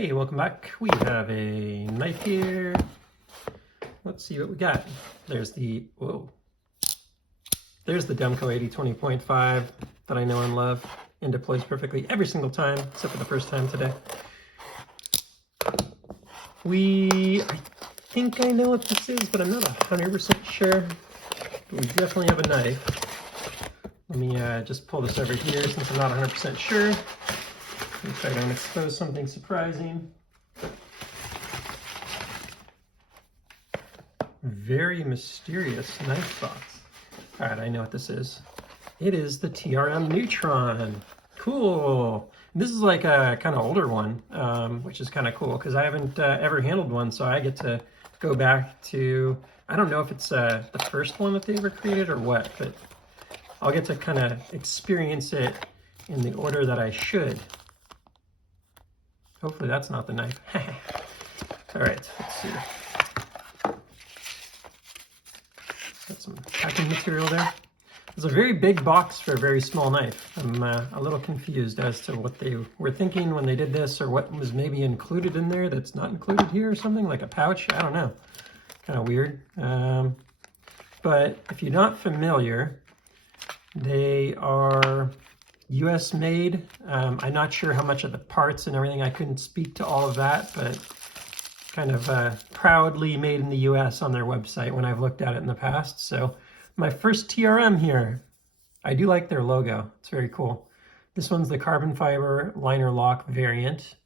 Hey, welcome back. We have a knife here. Let's see what we got. There's the Demco 8020.5 that I know and love and deploys perfectly every single time, except for the first time today. I think I know what this is, but I'm not 100% sure. We definitely have a knife. Let me just pull this over here since I'm not 100% sure. If I don't expose something surprising. Very mysterious knife box. All right, I know what this is. It is the TRM Neutron. Cool. This is like a kind of older one, which is kind of cool because I haven't ever handled one, so I get to go back to, I don't know if it's the first one that they ever created or what, but I'll get to kind of experience it in the order that I should. Hopefully that's not the knife. All right, let's see. Got some packing material there. It's a very big box for a very small knife. I'm a little confused as to what they were thinking when they did this, or what was maybe included in there that's not included here or something, like a pouch. I don't know. Kind of weird. But if you're not familiar, they are US made. I'm not sure how much of the parts and everything. I couldn't speak to all of that, but kind of proudly made in the US on their website when I've looked at it in the past. So my first TRM here. I do like their logo. It's very cool. This one's the carbon fiber liner lock variant.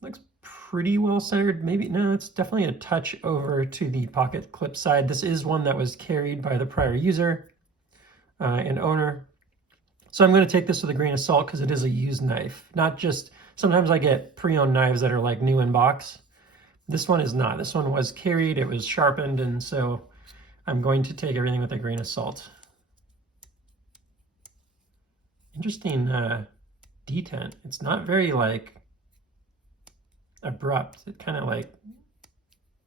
Looks pretty well centered. Maybe, no, it's definitely a touch over to the pocket clip side. This is one that was carried by the prior user and owner. So I'm going to take this with a grain of salt because it is a used knife. Not just, sometimes I get pre-owned knives that are like new in box. This one is not. This one was carried, it was sharpened, and so I'm going to take everything with a grain of salt. Interesting detent. It's not very like abrupt. It kind of like,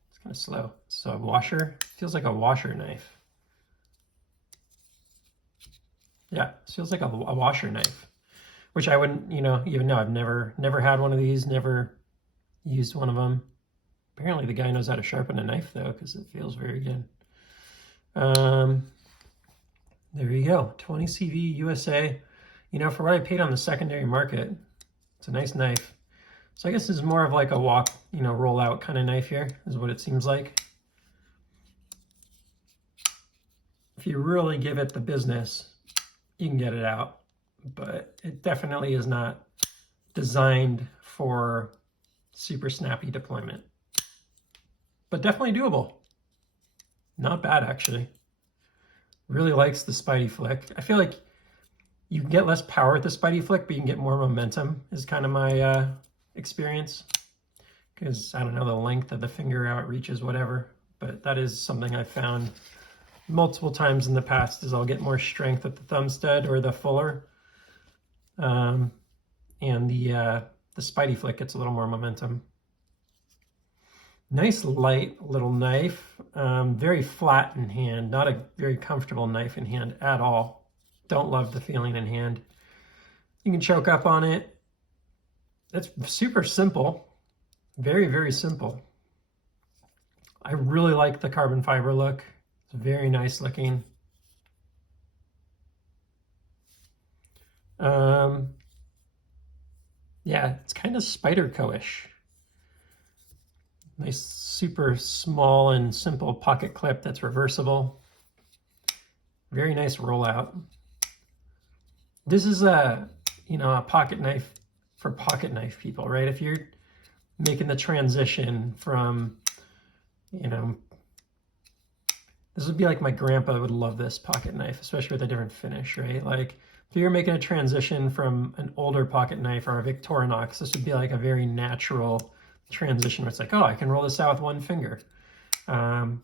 it's kind of slow. So a washer, feels like a washer knife. Yeah, it feels like a washer knife, which I wouldn't, even know. I've never had one of these, never used one of them. Apparently the guy knows how to sharpen a knife though, because it feels very good. There you go, 20 CV USA. For what I paid on the secondary market, it's a nice knife. So I guess this is more of like a walk, roll out kind of knife here, is what it seems like. If you really give it the business, you can get it out, but it definitely is not designed for super snappy deployment. But definitely doable. Not bad, actually. Really likes the Spidey flick. I feel like you can get less power at the Spidey flick, but you can get more momentum, is kind of my experience. Because, I don't know, the length of the finger outreaches, whatever. But that is something I've found multiple times in the past, is I'll get more strength at the thumb stud or the fuller. And the Spidey flick gets a little more momentum. Nice light little knife, very flat in hand, not a very comfortable knife in hand at all. Don't love the feeling in hand. You can choke up on it. It's super simple, very, very simple. I really like the carbon fiber look. It's very nice looking. Yeah, it's kind of Spyderco-ish. Nice, super small and simple pocket clip that's reversible. Very nice rollout. This is a pocket knife for pocket knife people, right? If you're making the transition from, this would be like my grandpa would love this pocket knife, especially with a different finish, right? Like if you're making a transition from an older pocket knife or a Victorinox, this would be like a very natural transition where it's like, oh, I can roll this out with one finger. And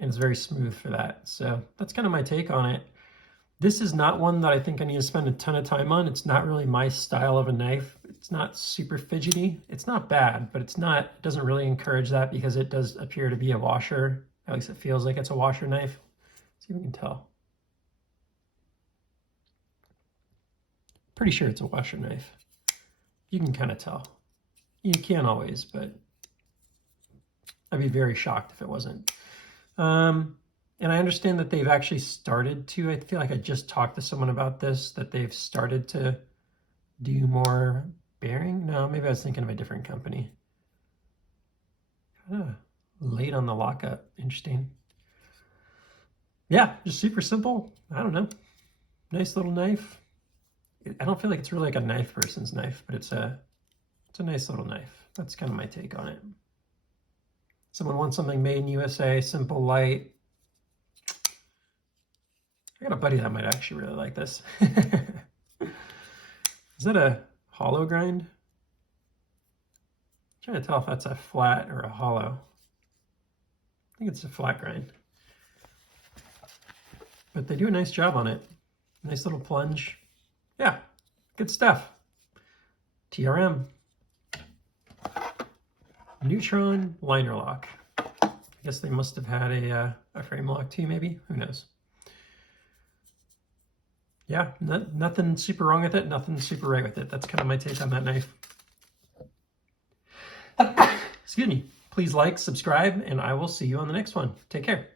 it's very smooth for that. So that's kind of my take on it. This is not one that I think I need to spend a ton of time on. It's not really my style of a knife. It's not super fidgety. It's not bad, but it doesn't really encourage that because it does appear to be a washer. At least it feels like it's a washer knife. Let's see if we can tell. Pretty sure it's a washer knife. You can kind of tell. You can't always, but I'd be very shocked if it wasn't. And I understand that they've actually started to, I feel like I just talked to someone about this, that they've started to do more bearing. No, maybe I was thinking of a different company. Late on the lockup. Interesting. Yeah, just super simple. I don't know. Nice little knife. I don't feel like it's really like a knife person's knife, but it's a nice little knife. That's kind of my take on it. Someone wants something made in USA, simple, light. I got a buddy that might actually really like this. Is that a hollow grind? I'm trying to tell if that's a flat or a hollow. I think it's a flat grind. But they do a nice job on it. Nice little plunge. Yeah, good stuff. TRM. Neutron liner lock. I guess they must have had a frame lock too, maybe? Who knows? Yeah, nothing super wrong with it, nothing super right with it. That's kind of my take on that knife. Excuse me. Please like, subscribe, and I will see you on the next one. Take care.